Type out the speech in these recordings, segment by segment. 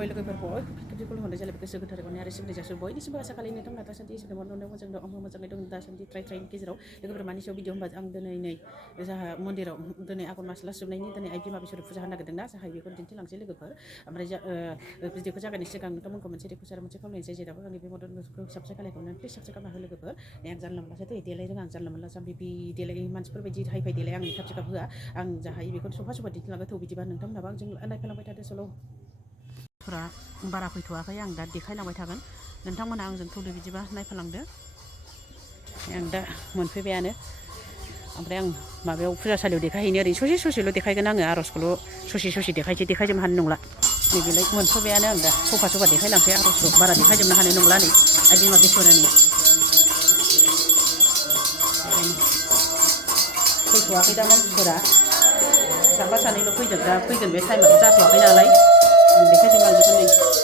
खुलुमबाय लोगोफोर बयखौबो खुलुमहरनाय जाबाय गोसो गोथारै अननाय आरो सिबिनाय जासिबाय बयनिसिमबो आसा खालामो नोंथांमोना दासान्दि इसोरनि अननायाव मोजां दं आंबो मोजाङै दं दासान्दि ट्राइनि गेजेराव लोगोफोर मानि सायाव भिडिअ होनबा आं दिनै जाहा मन्दिराव दिनै आघन मास लास जोबनायनि दिनै आइ बिमा बिसरि फुजा होनो नागिरदों ना जाहा बेखौ दिन्थिलांसै लोगोफोर ओमफ्राय भिडिअखौ जागायनायनि सिगां नोंथांमोनखौ मोनसे रिकुवेस्ट आरो मोनसे खावलायनाय जेरावबो आंनि बे मददखौ साबस्क्राइब खालामनानै प्लिज साबस्क्राइब खालामना हो लोगोफोर आं जानला मोनलासो देलाय रोङा आं जानला मोनला जाम्बि देलाय मानसिफोर बायदि हाइफाइ देलाय आंनि खाबसेखाब होआ आं जाहायो बेखौ सफा सफा दिन्थिलांगोन थौ बिदिबा नोंथांमोनाबो आंजों नायफालांबाय थादो सल' बारा फैथ'वाखै आं दा देखायलांबाय थागोन नोंथांमोना आंजों थौदो बिदिबा नायफालांदो आं दा मोनफैबायानो ओमफ्राय आं माबायाव फुजासालियाव देखायहैनो ओरैनो ससेल' देखायगोन आङो आर'जखौल' ससे देखायजोबनो हानाय नंला नैबेलाय मोनफैबायानो आं दा सफा देखायलांसै आर'जखौ बारा देखायजोबनो हानाय नंला नै आइ बिमा बिस'रानि फैथ'वाखै दा मानसिफोरा साफा सानैल' फैदों दा फैगोन बे टाइमाबो जाथ'वाखै नालाय आं देखायजोबलांजोबगोन नै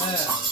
예.